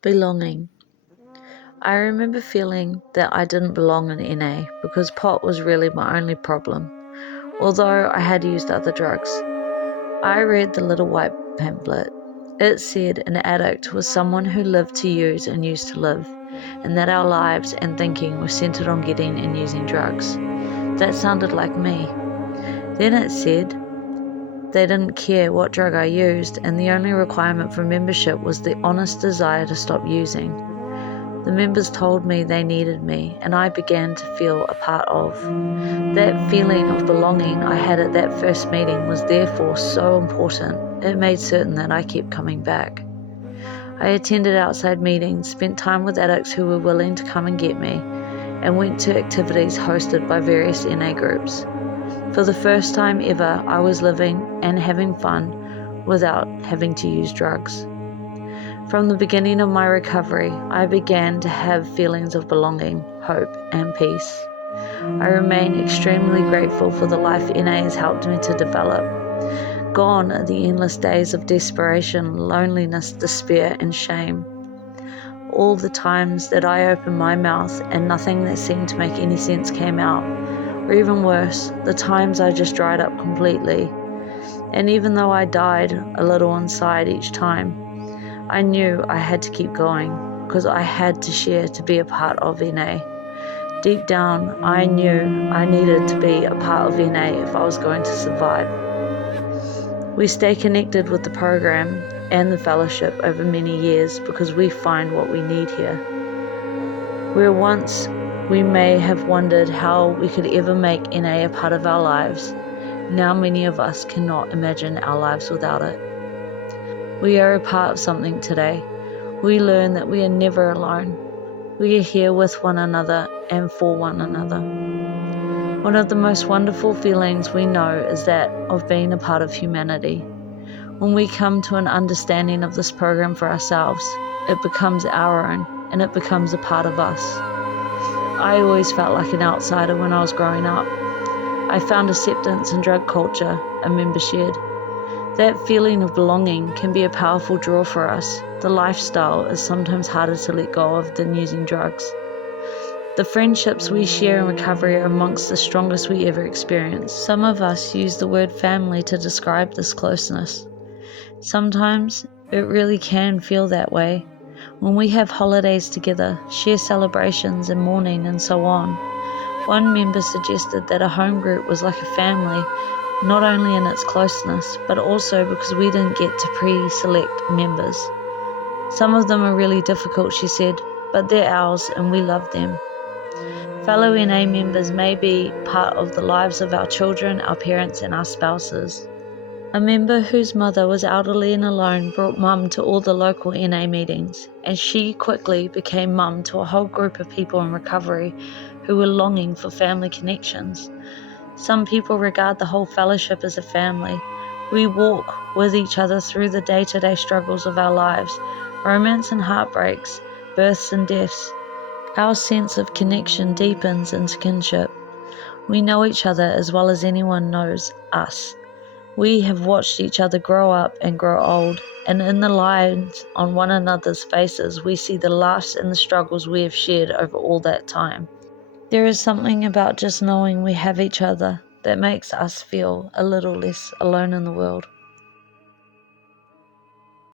Belonging. I remember feeling that I didn't belong in NA because pot was really my only problem, although I had used other drugs. I read the little white pamphlet. It said an addict was someone who lived to use and used to live, and that our lives and thinking were centered on getting and using drugs. That sounded like me. Then it said they didn't care what drug I used, and the only requirement for membership was the honest desire to stop using. The members told me they needed me, and I began to feel a part of. That feeling of belonging I had at that first meeting was therefore so important. It made certain that I kept coming back. I attended outside meetings, spent time with addicts who were willing to come and get me, and went to activities hosted by various NA groups. For the first time ever, I was living and having fun without having to use drugs. From the beginning of my recovery, I began to have feelings of belonging, hope, and peace. I remain extremely grateful for the life NA has helped me to develop. Gone are the endless days of desperation, loneliness, despair, and shame. All the times that I opened my mouth and nothing that seemed to make any sense came out. Or even worse, the times I just dried up completely. And even though I died a little inside each time, I knew I had to keep going because I had to share to be a part of NA. Deep down, I knew I needed to be a part of NA if I was going to survive. We stay connected with the program and the fellowship over many years because we find what we need here. Where once we may have wondered how we could ever make NA a part of our lives, now many of us cannot imagine our lives without it. We are a part of something today. We learn that we are never alone. We are here with one another and for one another. One of the most wonderful feelings we know is that of being a part of humanity. When we come to an understanding of this program for ourselves, it becomes our own and it becomes a part of us. I always felt like an outsider when I was growing up. I found acceptance in drug culture a member shared. That feeling of belonging can be a powerful draw for us. The lifestyle is sometimes harder to let go of than using drugs. The friendships we share in recovery are amongst the strongest we ever experience. Some of us use the word family to describe this closeness. Sometimes it really can feel that way. When we have holidays together, share celebrations and mourning and so on. One member suggested that a home group was like a family, not only in its closeness, but also because we didn't get to pre-select members. Some of them are really difficult, she said, but they're ours and we love them. Fellow NA members may be part of the lives of our children, our parents, and our spouses. A member whose mother was elderly and alone brought mum to all the local NA meetings, and she quickly became mum to a whole group of people in recovery who were longing for family connections. Some people regard the whole fellowship as a family. We walk with each other through the day-to-day struggles of our lives, romance and heartbreaks, births and deaths. Our sense of connection deepens into kinship. We know each other as well as anyone knows us. We have watched each other grow up and grow old, and in the lines on one another's faces, we see the laughs and the struggles we have shared over all that time. There is something about just knowing we have each other that makes us feel a little less alone in the world.